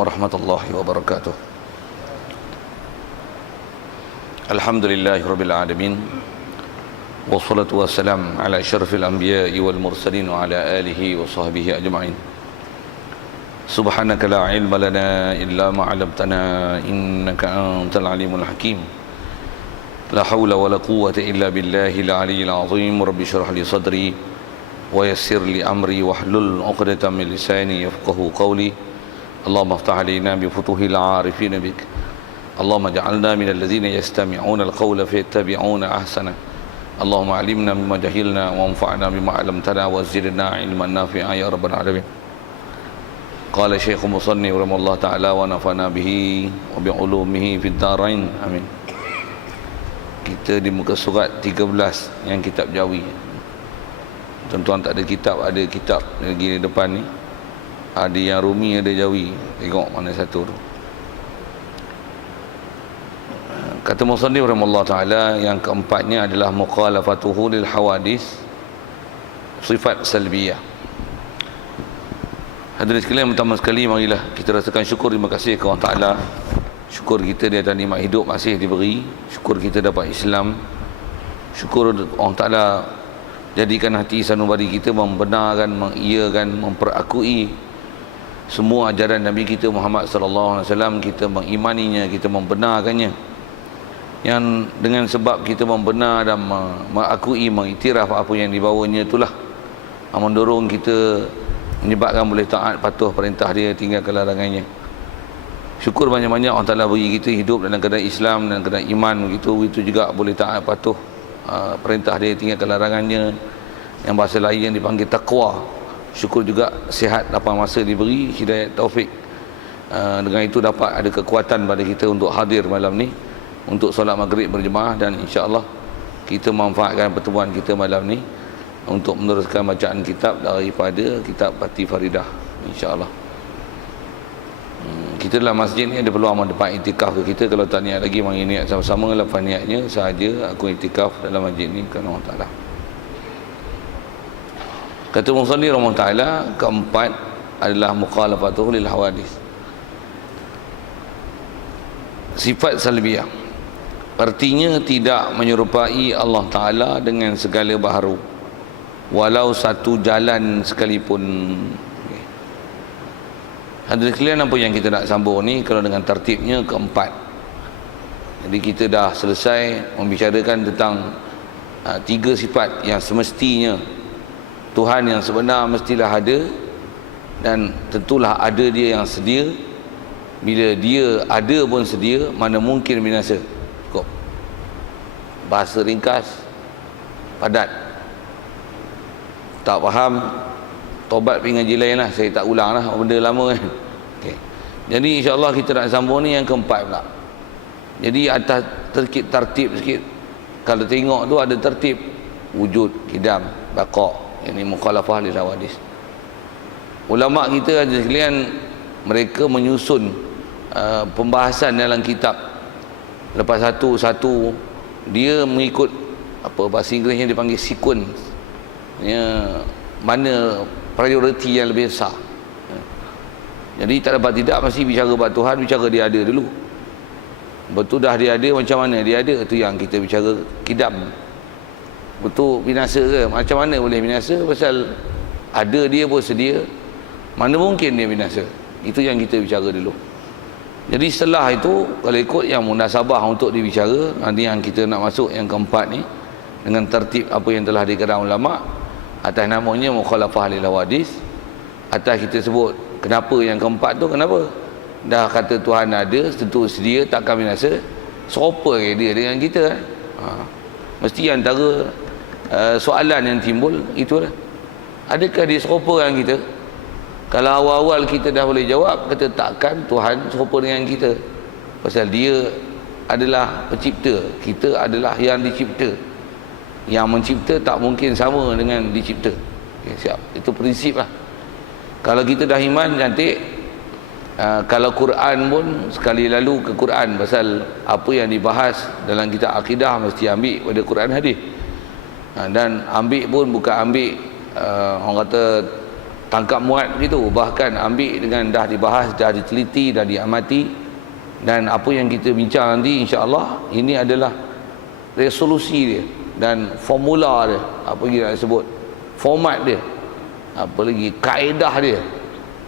warahmatullahi wabarakatuh. Alhamdulillahi rabbil alamin. Wassalatu wassalam ala asyrafil anbiya'i wal mursalin wa ala alihi wa sahbihi ajma'in. Subhanaka la ilma lana illa ma 'allamtana innaka antal alimul hakim. La haula wa la quwwata illa billahil aliyyil azim. Rabbi shrah li sadri wa yassir li amri wahlul 'uqdatam min lisani yafqahu qawli. Allahumma iftah 'alaina bi futuhil 'arifin bik. Allahumma ja'alna minal ladzina yastami'una al-qawla fayattabi'una ahsana. Allahumma 'allimna mimma jahilna wa anfa'na bima 'allamtana wa zidna 'ilman nafi'a ya rabbal alamin. Qala Syekh Musannif rahimahullah ta'ala wa nafa'na bihi wa bi 'ulumihi fid dharain. Amin. Kita di muka surat 13 yang kitab Jawi. Tuan-tuan tak ada kitab, ada kitab lagi di depan ni. Ada yang Rumi, ada Jawi. Tengok mana satu tu. Kata Musannif rahimahullah ta'ala, yang keempatnya adalah mukhalafatuhu lil hawadis, sifat salbiyah. Hadirin sekalian, pertama sekali marilah kita rasakan syukur, terima kasih kepada Allah Ta'ala. Syukur kita di atas nikmat hidup masih diberi. Syukur kita dapat Islam. Syukur Allah Ta'ala jadikan hati sanubari kita membenarkan, mengiyakan, memperakui semua ajaran Nabi kita Muhammad sallallahu alaihi wasallam. Kita mengimaninya, kita membenarkannya. Yang dengan sebab kita membenar dan mengakui, mengiktiraf apa yang dibawanya, itulah mendorong kita, menyebabkan boleh taat patuh perintah dia, tinggalkan larangannya. Syukur banyak-banyak Allah Ta'ala beri kita hidup dalam keadaan Islam dan keadaan iman, begitu juga boleh taat patuh perintah dia, tinggalkan larangannya, yang bahasa lain yang dipanggil taqwa. Syukur juga sihat, lapang masa diberi, hidayat taufik. Dengan itu dapat ada kekuatan pada kita untuk hadir malam ni, untuk solat maghrib berjemaah, dan insya-Allah kita manfaatkan pertemuan kita malam ni untuk meneruskan bacaan kitab daripada kitab Fatih Faridah, insya-Allah. Kita dalam masjid ni ada peluang mendapat iktikaf ke kita. Kalau tak niat lagi, mari niat sama-sama. Lepas niatnya sahaja aku iktikaf dalam masjid ni kerana Allah Ta'ala. Kata Musannif rahimahullah ta'ala, keempat adalah mukhalafatuhu lil hawadis, sifat salbiyah. Artinya tidak menyerupai Allah Ta'ala dengan segala baharu, walau satu jalan sekalipun. Hadirin sekalian, apa yang kita nak sambung ni kalau dengan tertibnya keempat. Jadi kita dah selesai membicarakan tentang tiga sifat yang semestinya Tuhan yang sebenar mestilah ada, dan tentulah ada dia yang sedia. Bila dia ada pun sedia, mana mungkin binasa. Cukup. Bahasa ringkas, padat. Tak faham, tobat pergi ngaji lain lah. Saya tak ulang lah benda lama kan. Okay. Jadi insyaAllah kita nak sambung ni yang keempat pula. Jadi atas tertib sikit. Kalau tengok tu ada tertib wujud, kidam, baqa'. Ini mukhalafah lil hawadis. Ulama kita ada sekalian, mereka menyusun pembahasan dalam kitab. Lepas satu-satu dia mengikut apa bahasa Inggerisnya dipanggil sequence. Mana prioriti yang lebih besar. Jadi tak dapat tidak, mesti bicara buat Tuhan, bicara dia ada dulu. Betul dah dia ada, macam mana dia ada, itu yang kita bicara kidam. Betul binasa ke? Macam mana boleh binasa? Pasal ada dia pun sedia, mana mungkin dia binasa. Itu yang kita bicara dulu. Jadi setelah itu, kalau ikut yang munasabah untuk dibicara, nanti yang kita nak masuk yang keempat ni, dengan tertib apa yang telah dikatakan ulama'. Atas namanya mukhalafah lil hawadis. Atas kita sebut kenapa yang keempat tu, kenapa? Dah kata Tuhan ada, tentu sedia, takkan binasa. Serupa ke dia dengan kita? Mesti antara soalan yang timbul itulah. Adakah dia serupa dengan kita? Kalau awal-awal kita dah boleh jawab, kata takkan Tuhan serupa dengan kita. Pasal dia adalah pencipta, kita adalah yang dicipta. Yang mencipta tak mungkin sama dengan dicipta. Okay, siap. Itu prinsip lah. Kalau kita dah iman, cantik. Kalau Quran pun sekali lalu ke Quran, pasal apa yang dibahas dalam kitab akidah mesti ambil pada Quran hadis. Dan ambil pun bukan ambil orang kata tangkap muat begitu, bahkan ambil dengan dah dibahas, dah diteliti, dah diamati, dan apa yang kita bincang nanti insya-Allah ini adalah resolusi dia dan formula dia, apa lagi nak sebut, format dia, apa lagi kaedah dia.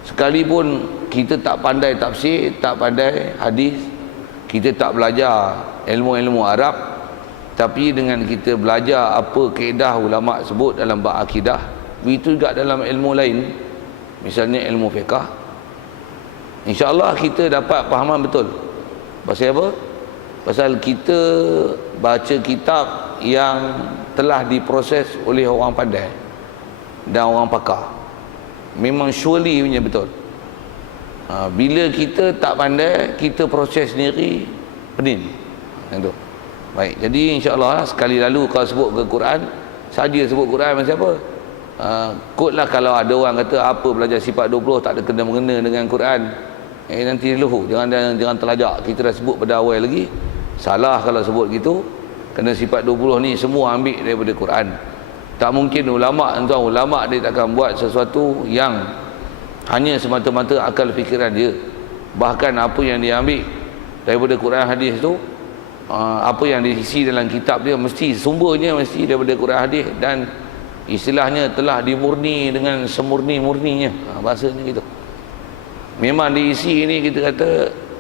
Sekalipun kita tak pandai tafsir, tak pandai hadis, kita tak belajar ilmu-ilmu Arab, tapi dengan kita belajar apa kaedah ulama sebut dalam bab akidah, begitu juga dalam ilmu lain, misalnya ilmu fiqh, insya-Allah kita dapat fahaman betul. Pasal apa? Pasal kita baca kitab yang telah diproses oleh orang pandai dan orang pakar. Memang surely punya betul. Bila kita tak pandai, kita proses sendiri, pening. Itu. Baik, jadi insya-Allah sekali lalu kalau sebut ke Quran, saja sebut Quran macam apa? Kotlah kalau ada orang kata apa belajar sifat 20 tak ada kena-mengena dengan Quran. Nanti luhu, jangan terlajak. Kita dah sebut pada awal lagi. Salah kalau sebut gitu. Kerana sifat 20 ni semua ambil daripada Quran. Tak mungkin ulama, tuan, ulama dia takkan buat sesuatu yang hanya semata-mata akal fikiran dia. Bahkan apa yang dia ambil daripada Quran hadis tu, apa yang diisi dalam kitab dia mesti sumbernya mesti daripada Quran hadis, dan istilahnya telah dimurni dengan semurni-murninya. Bahasanya gitu. Memang diisi ini kita kata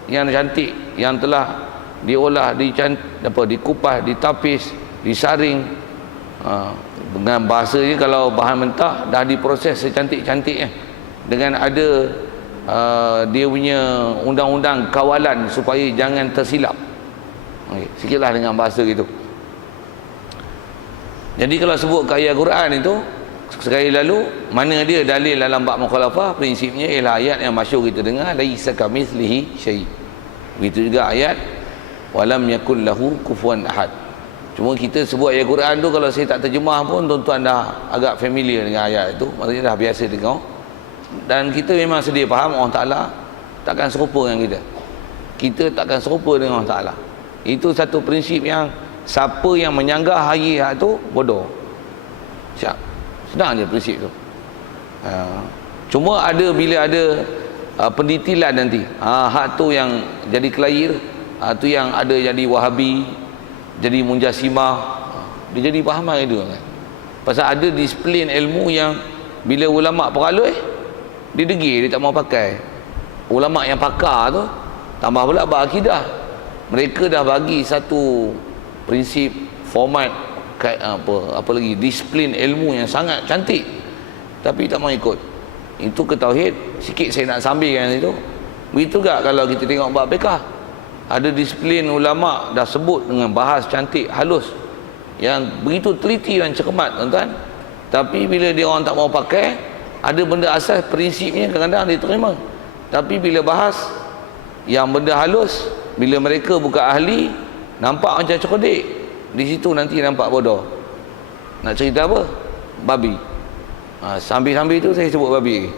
yang cantik, yang telah diolah, dikupas, ditapis, disaring, dengan bahasanya kalau bahan mentah dah diproses secantik-cantiknya, dengan ada dia punya undang-undang kawalan supaya jangan tersilap. Sikitlah dengan bahasa gitu. Jadi kalau sebut ke ayat Quran itu sekali lalu, mana dia dalil dalam bab mukhalafah, prinsipnya ialah ayat yang masyhur kita dengar, laisa kamitslihi syai'. Begitu juga ayat walam yakul lahu kufuwan ahad. Cuma kita sebut ayat Quran tu, kalau saya tak terjemah pun tuan-tuan dah agak familiar dengan ayat itu, maksudnya dah biasa dengar, dan kita memang sedia faham Allah Ta'ala takkan serupa dengan kita. Kita takkan serupa dengan Allah Ta'ala. Itu satu prinsip yang siapa yang menyanggah ayat tu bodoh. Siap. Senang je prinsip tu. Cuma ada bila ada pendetilan nanti, hak tu yang jadi kelair, tu yang ada jadi Wahabi, jadi Munjasimah, dia jadi pahaman itu kan. Pasal ada disiplin ilmu yang bila ulama peralus, dia degil, dia tak mau pakai. Ulama yang pakar tu tambah pula bab akidah, mereka dah bagi satu prinsip, format, apa lagi, disiplin ilmu yang sangat cantik, tapi tak mau ikut. Itu ke tauhid. Sikit saya nak sambilkan itu. Begitu juga kalau kita tengok bab fiqh, ada disiplin ulama dah sebut dengan bahas cantik, halus, yang begitu teliti dan cermat, tuan-tuan. Tapi bila dia orang tak mau pakai, ada benda asas prinsipnya kadang-kadang dia terima. Tapi bila bahas yang benda halus, bila mereka bukan ahli, nampak macam cerdik. Di situ nanti nampak bodoh. Nak cerita apa? Babi. Sambil-sambil tu saya sebut babi.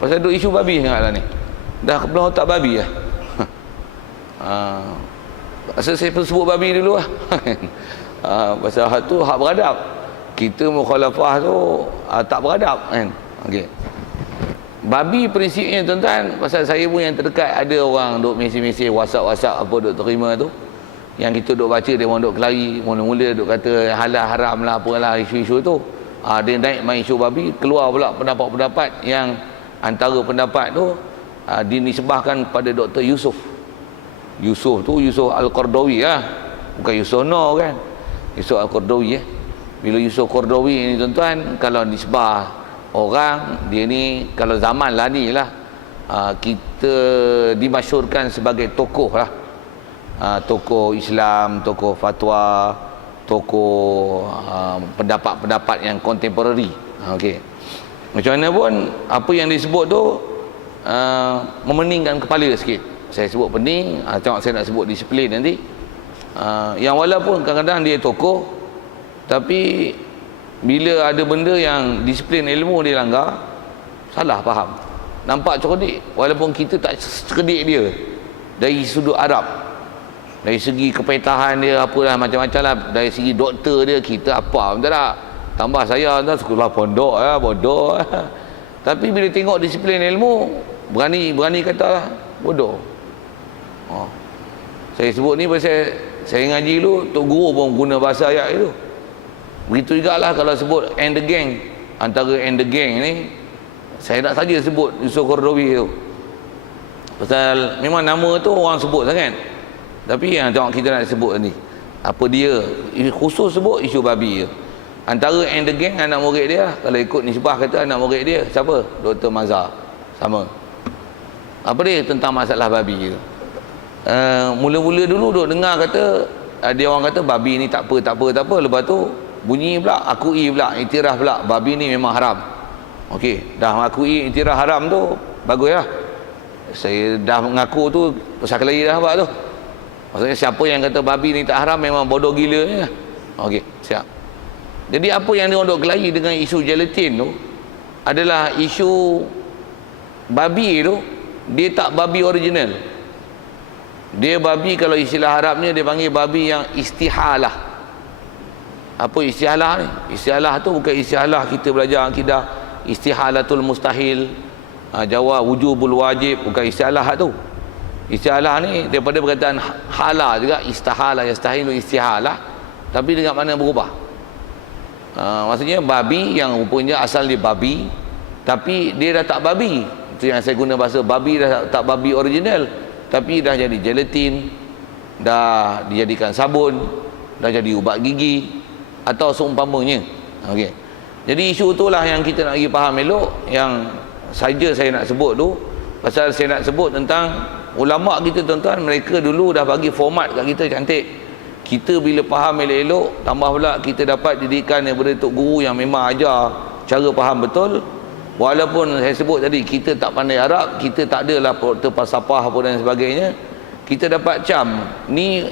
Pasal duk isu babi sangatlah ni. Dah kebelah otak babi lah. Pasal saya pun sebut babi dulu lah. Pasal hak tu hak beradab. Kita mukhalafah tu tak beradab kan. Okey. Babi prinsipnya tuan-tuan, pasal saya pun yang terdekat ada orang duk mesej-mesej WhatsApp apa duk terima tu, yang kita duk baca, dia orang duk kelari, mula-mula duk kata halal haram lah, apalah isu-isu tu. Dia naik main isu babi, keluar pula pendapat-pendapat yang antara pendapat tu dinisbahkan pada Dr. Yusuf. Yusuf tu Yusuf Al-Qardawi lah, bukan Yusuf Nur kan, Yusuf Al-Qardawi Bila Yusuf Qardawi ni tuan-tuan, kalau nisbah orang, dia ni kalau zaman lah ni lah, kita dimasyhurkan sebagai tokoh lah, tokoh Islam, tokoh fatwa, tokoh pendapat-pendapat yang kontemporari. Okey. Macam mana pun apa yang disebut tu memeningkan kepala sikit. Saya sebut pening, tengok saya nak sebut disiplin nanti. Yang walaupun kadang-kadang dia tokoh, tapi bila ada benda yang disiplin ilmu dia langgar, salah faham, nampak cerdik, walaupun kita tak cerdik dia dari sudut Arab, dari segi kepetahan dia apalah macam-macam lah, dari segi doktor dia kita apa, betul tak? Tambah saya sekolah pondok bodoh. Tapi bila tengok disiplin ilmu, berani kata bodoh. Saya sebut ni pasal saya ngaji dulu, Tok Guru pun guna bahasa ayat itu. Begitu jugalah kalau sebut and the gang, antara and the gang ni saya nak saja sebut Yusuf Qaradawi tu. Pasal memang nama tu orang sebut sangat. Tapi yang tengok kita nak sebut ni, apa dia khusus sebut isu babi je. Antara and the gang anak murid dia, kalau ikut nisbah kata anak murid dia siapa? Dr. Mazhar. Sama. Apa dia tentang masalah babi je. Mula-mula dulu duk dengar kata dia orang kata babi ni tak apa. Lepas tu bunyi pula, akui pula, iktiraf pula babi ni memang haram. Okey, dah mengakui iktiraf haram tu baguslah. Saya dah mengaku tu pasal kelahi dah buat tu. Maksudnya siapa yang kata babi ni tak haram memang bodoh gila ni lah. Okey, siap. Jadi apa yang dia orang duk kelahi dengan isu gelatin tu adalah isu babi tu dia tak babi original. Dia babi, kalau istilah Arabnya dia panggil babi yang istihalah. Apa istihalah ni? Istihalah tu bukan istihalah kita belajar akidah istihalatul mustahil, jawab wujubul wajib, bukan istihalah tu. Istihalah ni daripada perkataan hala juga, istahala yastahilu istihalah, tapi dengan makna berubah. Maksudnya babi yang rupanya asal dia babi tapi dia dah tak babi. Itu yang saya guna bahasa babi dah tak babi original, tapi dah jadi gelatin, dah dijadikan sabun, dah jadi ubat gigi atau seumpamanya. Okey. Jadi isu itulah yang kita nak bagi faham elok, yang saja saya nak sebut tu. Pasal saya nak sebut tentang ulama kita tuan-tuan, mereka dulu dah bagi format kat kita cantik. Kita bila faham elok-elok, tambah pula kita dapat didikan daripada tok guru yang memang ajar cara faham betul. Walaupun saya sebut tadi kita tak pandai Arab, kita tak adalah doktor falsafah apa dan sebagainya, kita dapat cam ni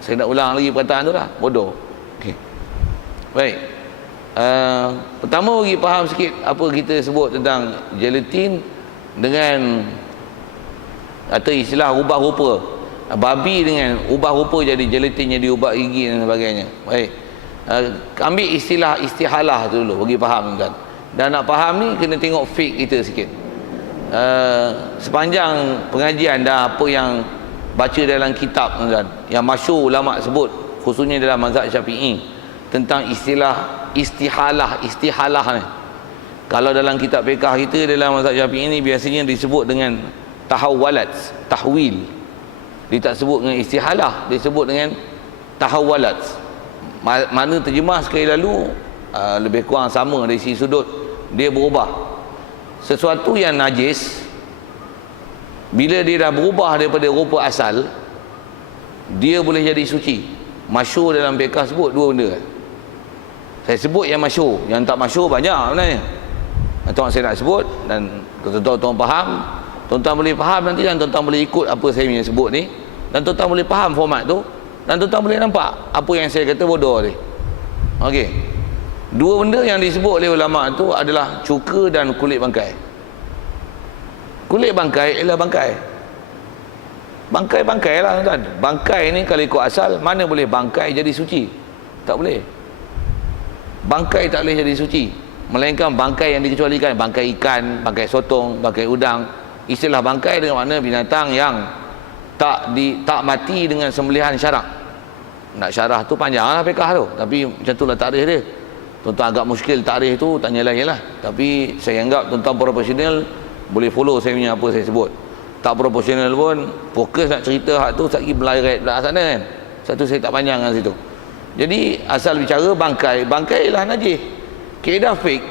saya nak ulang lagi perkataan tu lah, bodoh. Okey. Baik. Pertama bagi faham sikit apa kita sebut tentang gelatin dengan atau istilah ubah rupa. Babi dengan ubah rupa jadi gelatin, jadi ubat gigi dan sebagainya. Baik. Ambil istilah istihalah tu dulu bagi faham kan. Dan nak faham ni kena tengok fiqh kita sikit. Sepanjang pengajian dah apa yang baca dalam kitab kan, yang masyhur ulama sebut khususnya dalam mazhab Syafi'i tentang istilah istihalah ni. Kalau dalam kitab fiqh kita dalam mazhab Syafi'i ni biasanya disebut dengan tahawwalat, tahwil. Dia tak sebut dengan istihalah, dia sebut dengan tahawwalat. Mana terjemah sekali lalu lebih kurang sama dari sisi sudut, dia berubah. Sesuatu yang najis bila dia dah berubah daripada rupa asal, dia boleh jadi suci. Masyhur dalam fiqh sebut dua benda. Saya sebut yang masyhur, yang tak masyhur banyak sebenarnya. Tuan saya nak sebut dan tuan-tuan faham, tuan-tuan boleh faham nanti dan tuan-tuan boleh ikut apa saya punya sebut ni, dan tuan-tuan boleh faham format tu, dan tuan-tuan boleh nampak apa yang saya kata bodoh ni. Okey. Dua benda yang disebut oleh ulama tu adalah cuka dan kulit bangkai. Kulit bangkai ialah bangkai. Bangkai lah tuan. Bangkai ni kalau ikut asal, mana boleh bangkai jadi suci? Tak boleh. Bangkai tak boleh jadi suci, melainkan bangkai yang dikecualikan, bangkai ikan, bangkai sotong, bangkai udang. Istilah bangkai dengan makna binatang yang tak mati dengan sembelihan syarak. Nak syarah tu panjang lah fiqh tu, tapi macam tu lah tarikh dia. Tuan-tuan agak muskil tarikh tu, tanya lain lah. Tapi saya anggap tuan-tuan profesional boleh follow saya punya apa saya sebut. Tak profesional pun fokus nak cerita hak tu, tak lagi belairat belah sana kan. Satu saya tak panjang kat situ. Jadi asal bicara bangkai ialah najis. Kaedah fiqh,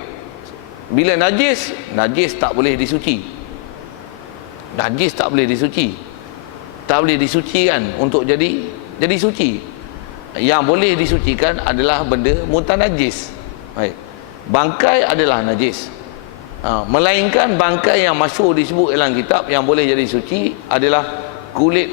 bila najis tak boleh disuci. Najis tak boleh disuci. Tak boleh disucikan untuk jadi suci. Yang boleh disucikan adalah benda mutanajis. Baik. Bangkai adalah najis. Melainkan bangkai yang masyhur disebut dalam kitab yang boleh jadi suci adalah kulit.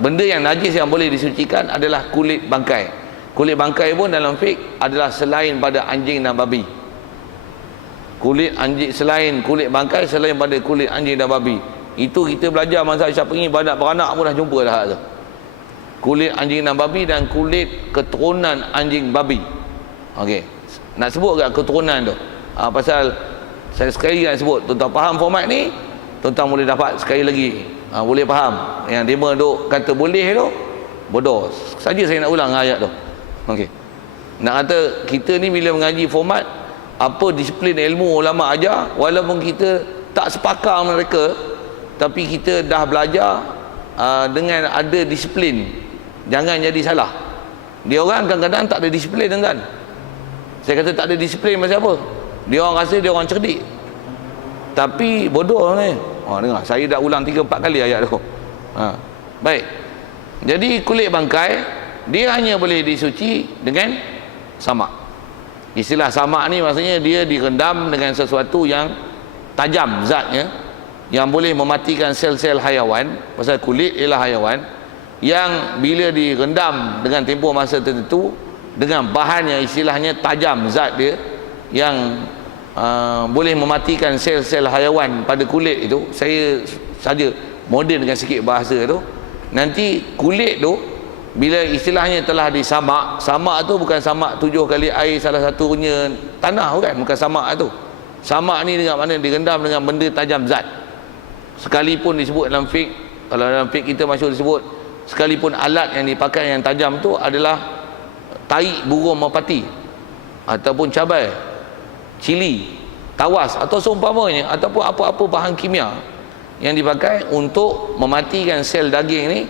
Benda yang najis yang boleh disucikan adalah kulit bangkai. Kulit bangkai pun dalam fiqh adalah selain pada anjing dan babi. Kulit anjing, selain kulit bangkai, selain pada kulit anjing dan babi. Itu kita belajar mazhab Syafi'i, beranak pun dah jumpa dah tu. Kulit anjing dan babi dan kulit keturunan anjing babi. Okey, nak sebut kat keturunan tu. Pasal saya sekali nak sebut, tuan-tuan faham format ni, tuan-tuan boleh dapat sekali lagi. Boleh faham. Yang dia duk kata boleh tu bodoh. Saja saya nak ulang ayat tu. Okey. Nak kata kita ni bila mengaji format, apa disiplin ilmu ulama ajar, walaupun kita tak sepakar mereka, tapi kita dah belajar dengan ada disiplin. Jangan jadi salah. Dia orang kadang-kadang tak ada disiplin, kan? Saya kata tak ada disiplin pasal apa? Dia orang rasa dia orang cerdik, tapi bodoh ni. Dengar, saya dah ulang 3-4 kali ayat tu. Baik. Jadi kulit bangkai dia hanya boleh disuci dengan samak. Istilah samak ni maksudnya dia direndam dengan sesuatu yang tajam zatnya, yang boleh mematikan sel-sel haiwan. Pasal kulit ialah haiwan yang bila direndam dengan tempoh masa tertentu dengan bahan yang istilahnya tajam zat dia, yang boleh mematikan sel-sel haiwan pada kulit itu. Saya saja modernkan sikit bahasa tu. Nanti kulit tu bila istilahnya telah disamak, samak tu bukan samak 7 kali air salah satunya tanah, bukan samak tu. Samak ni dengan mana direndam dengan benda tajam zat. Sekalipun disebut dalam fiqh, kalau dalam fiqh kita masyhur disebut, sekalipun alat yang dipakai yang tajam tu adalah tahi burung merpati ataupun cabai, cili, tawas atau seumpamanya, ataupun apa-apa bahan kimia yang dipakai untuk mematikan sel daging ni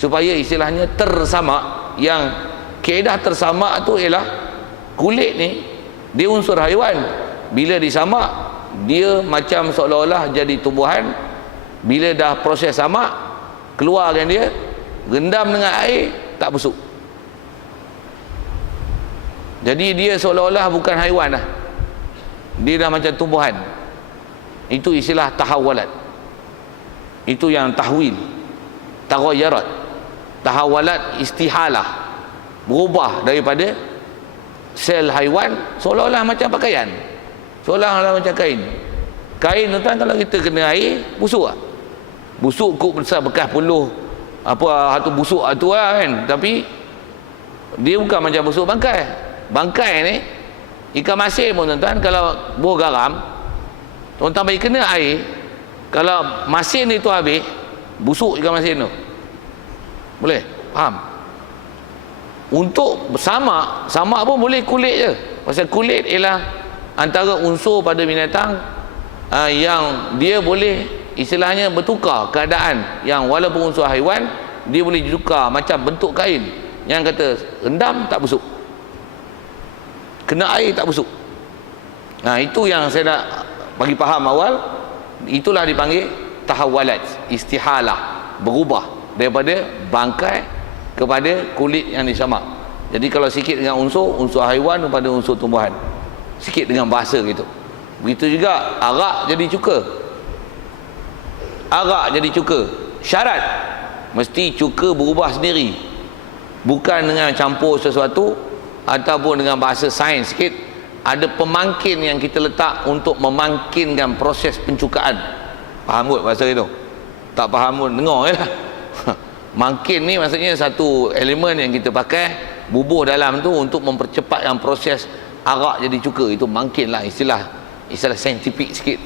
supaya istilahnya tersamak. Yang kaedah tersamak tu ialah kulit ni dia unsur haiwan, bila disamak dia macam seolah-olah jadi tumbuhan. Bila dah proses samak, keluarkan dia, rendam dengan air, tak busuk. Jadi dia seolah-olah bukan haiwan lah, dia dah macam tumbuhan. Itu istilah tahawalat. Itu yang tahwil, taghayyarat. Tahawalat istihalah, berubah daripada sel haiwan seolah-olah macam pakaian, seolah-olah macam kain. Kain tuan kalau kita kena air busuk tak? Busuk kok besar bekas puluh apa satu busuk tu lah, kan? Tapi dia bukan macam busuk bangkai. Bangkai ni ikan masin pun tuan-tuan, kalau buah garam tuan-tuan bagi kena air, kalau masin itu habis, busuk ikan masin tu. Boleh? Faham? Untuk samak, samak pun boleh kulit je. Pasal kulit ialah antara unsur pada binatang yang dia boleh istilahnya bertukar keadaan, yang walaupun unsur haiwan dia boleh ditukar macam bentuk kain. Yang kata rendam tak busuk, kena air tak busuk. Itu yang saya nak bagi faham awal. Itulah dipanggil tahawalat, istihalah, berubah daripada bangkai kepada kulit yang disamak. Jadi kalau sikit dengan unsur haiwan kepada unsur tumbuhan, sikit dengan bahasa gitu. Begitu juga arak jadi cuka. Arak jadi cuka, syarat mesti cuka berubah sendiri, bukan dengan campur sesuatu ataupun dengan bahasa sains sikit. Ada pemangkin yang kita letak untuk memangkinkan proses pencukaan. Faham kot bahasa itu? Tak faham pun dengar je lah. Mangkin ni maksudnya satu elemen yang kita pakai bubuh dalam tu untuk mempercepat yang proses arak jadi cuka. Itu mangkin lah, istilah saintifik sikit.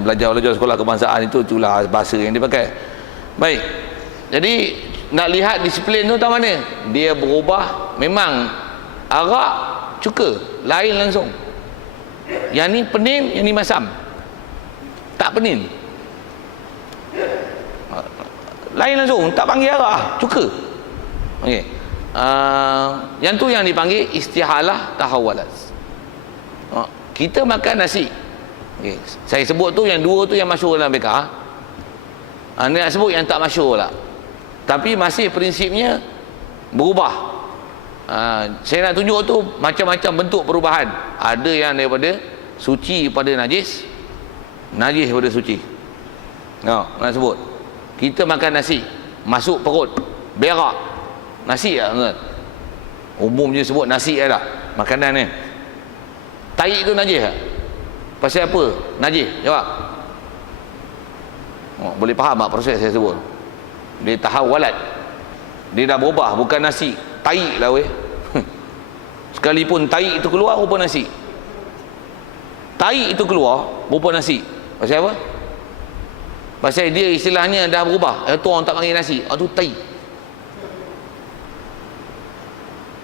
Belajar sekolah kebangsaan itulah bahasa yang dipakai. Baik, jadi nak lihat disiplin tu tak mana dia berubah. Memang arak cuka lain langsung, yang ni penin, yang ni masam. Tak penin, lain langsung, tak panggil arak, cuka. Okey. Yang tu yang dipanggil istihalah tahawalat. Kita makan nasi. Okay. Saya sebut tu yang dua tu yang masyhur dalam fiqh. Nak sebut yang tak masyhur lah, tapi masih prinsipnya berubah. Saya nak tunjuk tu macam-macam bentuk perubahan. Ada yang daripada suci pada najis, najis pada suci. Nak sebut kita makan nasi, masuk perut berak, nasi tak tuan? Umumnya sebut nasi tak? Makanan ni tahi tu najis tak? Pasal apa najis? Jawab. Boleh faham tak proses saya sebut? Dia tahawalat, dia dah berubah, bukan nasi tahi lah weh. sekalipun tai itu keluar rupa nasi. Tai itu keluar rupa nasi. Pasal apa? Pasal dia istilahnya dah berubah. Itu orang tak panggil nasi, itu tai.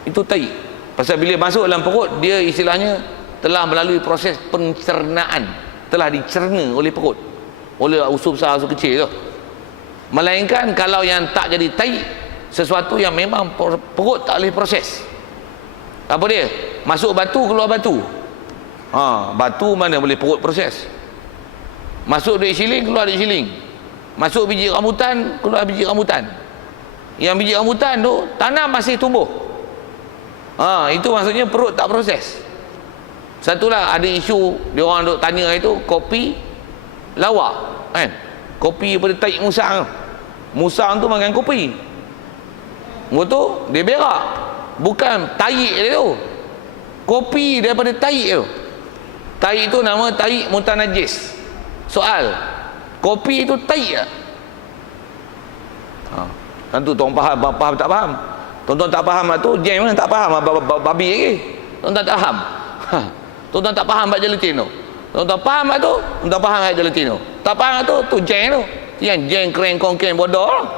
Itu tai. Pasal bila masuk dalam perut, dia istilahnya telah melalui proses pencernaan, telah dicerna oleh perut, oleh usus besar usus kecil tu. Melainkan kalau yang tak jadi tai, sesuatu yang memang perut tak boleh proses. Apa dia? Masuk batu, keluar batu. Batu mana boleh perut proses. Masuk duit siling, keluar duit siling. Masuk biji rambutan, keluar biji rambutan. Yang biji rambutan tu tanam masih tumbuh. Itu maksudnya perut tak proses. Satulah ada isu dia orang duk tanya itu kopi lawak kan. Kopi daripada taik musang. Musang tu makan kopi. Betul? Dia berak. Bukan taik dia tu. Kopi daripada taik tu. Taik tu nama taik mutanajis. Soal, kopi itu taik tak? Tentu tuan faham tak faham. Tuan-tuan tak faham tu jam kan tak faham babi lagi. Tuan-tuan tak faham. Tuan-tuan tak faham bab gelatin tu. Tuan-tuan faham tu, tuan-tuan faham bab gelatin tu. Tak faham tu jam tu. Yang jam keren kongken bodoh.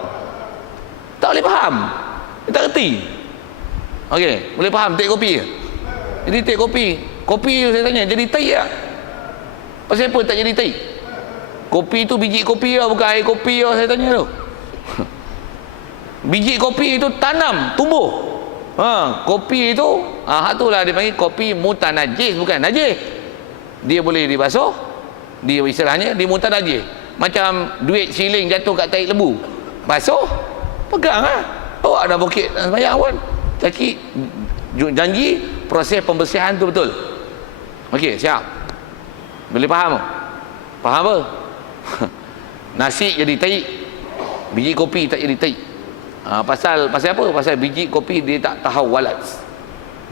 Tak boleh faham. Dia tak reti. Okey, boleh faham tek kopi ke? Jadi tek kopi. Kopi tu saya tanya jadi taik tak? Pasal apa tak jadi taik? Kopi tu biji kopi lah, bukan air kopi lah saya tanya tu. Biji kopi itu tanam, tumbuh. Kopi itu, hak tu lah dia panggil kopi mutanajis, bukan najis. Dia boleh dibasuh, dia istilahnya dia mutanajis. Macam duit siling jatuh kat taik lembu. Basuh, pegang lah. Bawa dah bukit sembahyang pun. Tapi janji proses pembersihan tu betul. Okey, siap. Boleh faham? Faham apa? Nasi jadi taik, biji kopi tak jadi taik. Pasal apa? Pasal biji kopi dia tak tahu walat,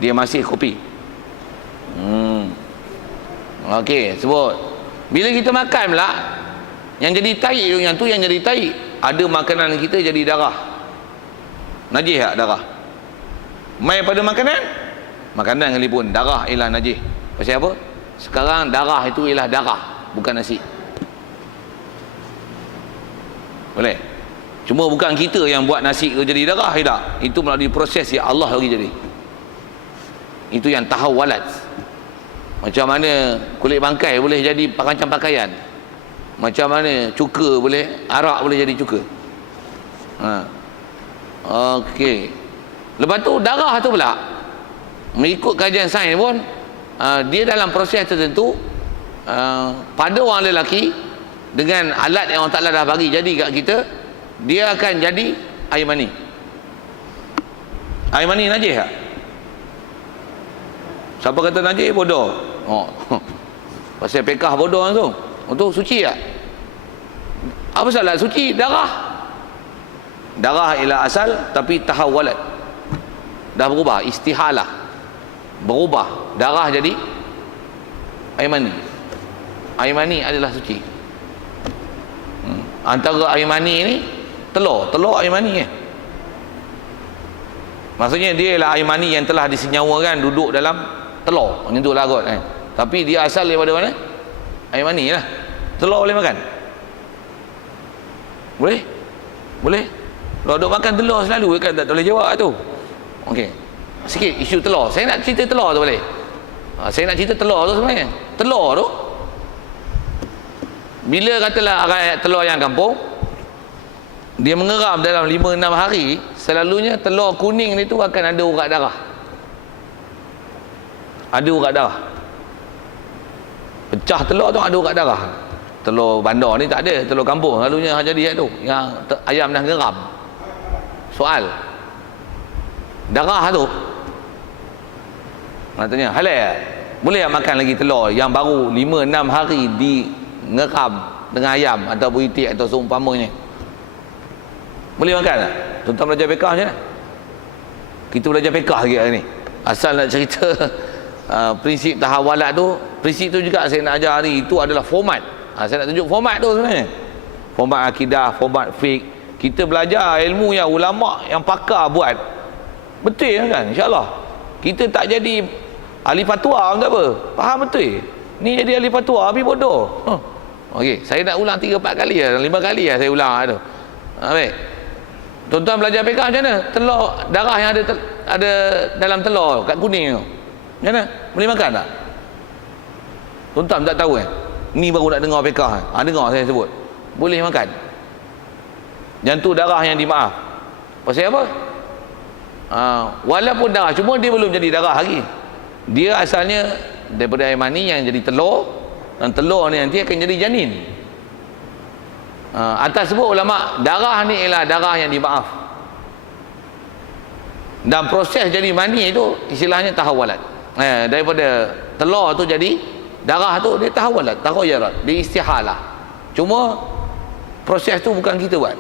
dia masih kopi. Okey, sebut. Bila kita makan pula, yang jadi taik tu, yang tu yang jadi taik, ada makanan kita jadi darah. Najis tak darah? Mai pada makanan sekalipun darah ialah najis. Pasal apa? Sekarang darah itu ialah darah, bukan nasi. Boleh? Cuma bukan kita yang buat nasi tu jadi darah, tak. Itu melalui proses yang Allah bagi jadi. Itu yang tahawalat. Macam mana kulit bangkai boleh jadi macam pakaian. Macam mana cuka boleh, arak boleh jadi cuka. Okey. Lepas tu darah tu pula, mengikut kajian sains pun, dia dalam proses tertentu, pada orang lelaki dengan alat yang Allah Ta'ala dah bagi jadi kat kita, dia akan jadi air mani. Air mani najis tak? Siapa kata najis? Bodoh. Pasal pekah bodoh tu. Untuk suci tak? Apa salah suci? Darah. Darah ialah asal, tapi tahawalat. Dah berubah, istihalah. Berubah. Darah jadi air mani. Air mani adalah suci. Antara air mani ni telur air mani maksudnya dia ialah air mani yang telah disenyawakan duduk dalam telur, macam tu lah kot tapi dia asal daripada mana? Air mani lah. Telur boleh makan? Boleh? Kalau duk makan telur selalu kan tak boleh jawab tu. Okey, sikit isu telur. Saya nak cerita telur tu boleh? Saya nak cerita telur tu sebenarnya. Telur tu, bila katalah telur yang kampung, dia mengeram dalam 5-6 hari, selalunya telur kuning ni tu akan ada urat darah. Ada urat darah. Pecah telur tu ada urat darah. Telur bandar ni tak ada, telur kampung selalunya jadi tu yang ayam dah geram. Soal, darah tu katanya halal, boleh tak makan lagi telur yang baru 5-6 hari di ngeram dengan ayam atau itik atau seumpamanya? Boleh makan tak? Tuan-tuan belajar fiqah je. Kita belajar fiqah lagi hari ni. Asal nak cerita prinsip tahawalat tu, prinsip tu juga saya nak ajar hari itu adalah format. Saya nak tunjuk format tu sebenarnya. Format akidah, format fiqh. Kita belajar ilmu yang ulama yang pakar buat. Betul kan? InsyaAllah. Kita tak jadi ahli fatwa pun tak apa. Faham betul? Ni jadi ahli fatwa, habis bodoh. Okey, saya nak ulang 3-4 kali lah, 5 kali lah saya ulang tu. Baik. Tuan-tuan belajar fiqh macam mana? Telur, darah yang ada dalam telur kat kuning tu. Macam mana? Boleh makan tak? Tuan-tuan tak tahu Ni baru nak dengar fiqh. Dengar saya sebut. Boleh makan. Yang tu darah yang dimaaf. Pasal apa? Walaupun darah, cuma dia belum jadi darah lagi. Dia asalnya daripada air mani yang jadi telur, dan telur ni nanti akan jadi janin. Atas sebut ulama, darah ni ialah darah yang dimaaf. Dan proses jadi mani itu istilahnya tahawalat. Daripada telur tu jadi darah tu, dia tahawalat, tahayarat, dia istihalah. Cuma proses tu bukan kita buat.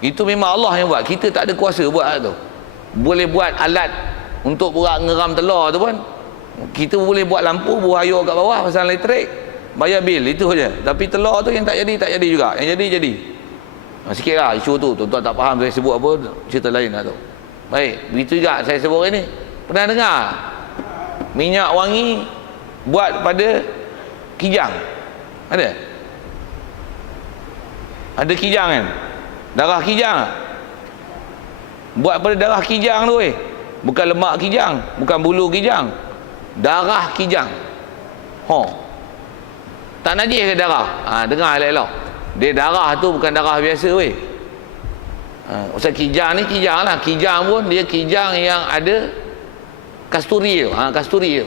Itu memang Allah yang buat. Kita tak ada kuasa buat tu. Boleh buat alat untuk ngeram telur tu pun, kita boleh buat lampu berayur kat bawah pasang elektrik, bayar bil, itu je. Tapi telur tu yang tak jadi juga. Yang jadi sikit lah isu tu. Tuan-tuan tak faham saya sebut apa, cerita lain lah tu. Baik, begitu juga saya sebut ini. Pernah dengar minyak wangi buat pada kijang? Ada kijang kan, darah kijang, buat pada darah kijang tu bukan lemak kijang, bukan bulu kijang, darah kijang. Tak najis ke darah? Dengar elok-elok, dia darah tu bukan darah biasa Usah kijang ni, kijang lah. Kijang pun dia kijang yang ada kasturi tu. Kasturi tu.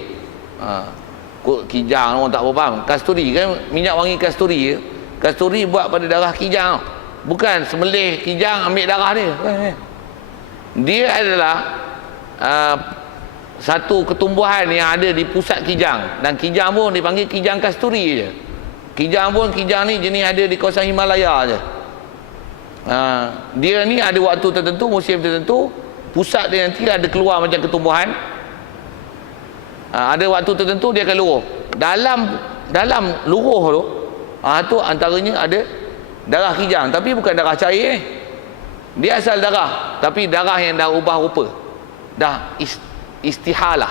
Kijang orang tak faham. Kasturi kan, minyak wangi kasturi. Kasturi buat pada darah kijang. Bukan semelih kijang ambil darah dia. Dia adalah satu ketumbuhan yang ada di pusat kijang. Dan kijang pun dipanggil kijang kasturi je. Kijang pun, kijang ni jenis ada di kawasan Himalaya je. Dia ni ada waktu tertentu, musim tertentu, pusat dia nanti ada keluar macam ketumbuhan. Ada waktu tertentu dia akan luruh. Dalam luruh tu, tu antaranya ada darah kijang, tapi bukan darah cair Dia asal darah, tapi darah yang dah ubah rupa. Dah istihalah.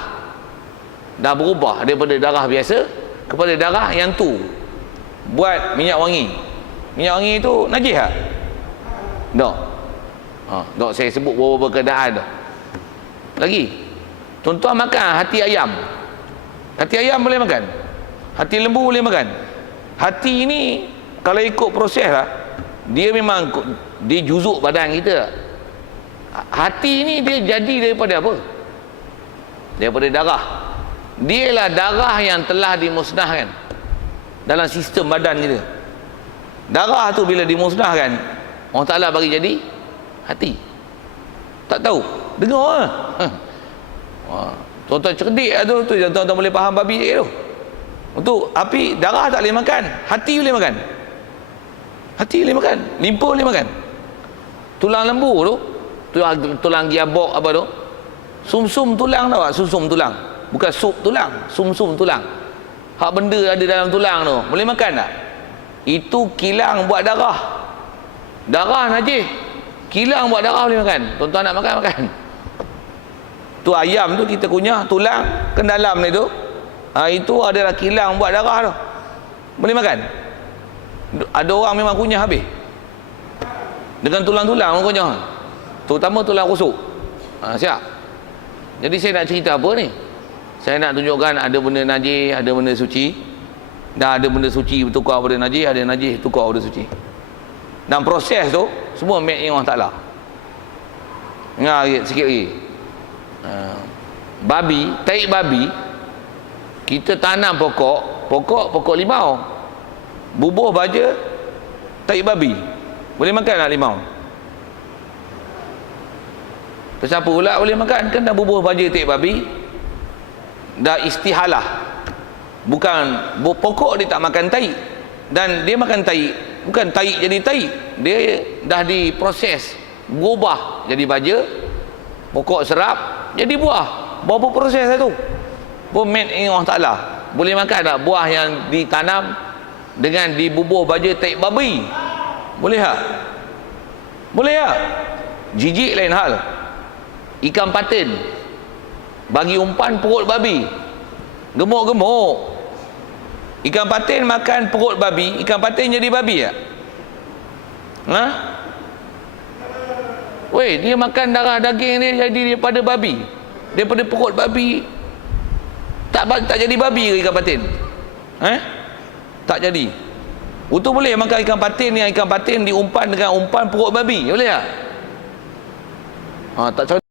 Dah berubah daripada darah biasa kepada darah yang tu. Buat minyak wangi. Minyak wangi tu najis tak? Tak. Tak saya sebut beberapa keadaan tu. Lagi. Tuan-tuan makan hati ayam. Hati ayam boleh makan. Hati lembu boleh makan. Hati ni kalau ikut proses lah, dia memang dia juzuk badan kita. Hati ni dia jadi daripada apa? Daripada darah. Dia lah darah yang telah dimusnahkan dalam sistem badan kita. Darah tu bila dimusnahkan, Allah Ta'ala bagi jadi hati. Tak tahu? Dengar lah. Tuan-tuan cerdik lah tu, tuan-tuan boleh faham babi tu. Untuk api, darah tak boleh makan, hati boleh makan. Hati boleh makan, limpa boleh makan. Tulang lembu tu, tulang giabok apa tu, sum-sum tulang tau tak? Sum-sum tulang, bukan sup tulang, sum-sum tulang. Hak benda ada dalam tulang tu, boleh makan tak? Itu kilang buat darah. Darah najis, kilang buat darah boleh makan. Tuan-tuan nak makan, makan. Tu ayam tu kita kunyah tulang ke dalam ni tu, itu adalah kilang buat darah tu. Boleh makan. Ada orang memang kunyah habis dengan tulang-tulang kunyah, terutama tulang rusuk. Siap. Jadi saya nak cerita apa ni? Saya nak tunjukkan ada benda najis, ada benda suci. Dan ada benda suci bertukar pada najis, ada najis bertukar pada suci. Dan proses tu semua made in Allah Ta'ala. Dengar sikit lagi. Babi, taik babi, kita tanam pokok limau, bubuh baja taik babi, boleh makan tak limau? Siapa pula boleh makan? Kan dah bubuh baja taik babi, dah istihalah. Bukan pokok dia tak makan taik, dan dia makan taik, bukan taik jadi taik, dia dah diproses berubah jadi baja, pokok serap jadi buah. Berapa proses tu? Pun made in Allah Ta'ala. Boleh makan tak buah yang ditanam dengan dibubuh baja taik babi? Boleh tak? Boleh tak? Jijik lain hal. Ikan patin bagi umpan perut babi, gemuk-gemuk. Ikan patin makan perut babi, ikan patin jadi babi tak? Ha? Weh, dia makan darah daging dia jadi daripada babi, daripada perut babi. Tak jadi babi ke ikan patin? Tak jadi. Itu boleh makan ikan patin, yang ikan patin diumpan dengan umpan perut babi, boleh tak? Tak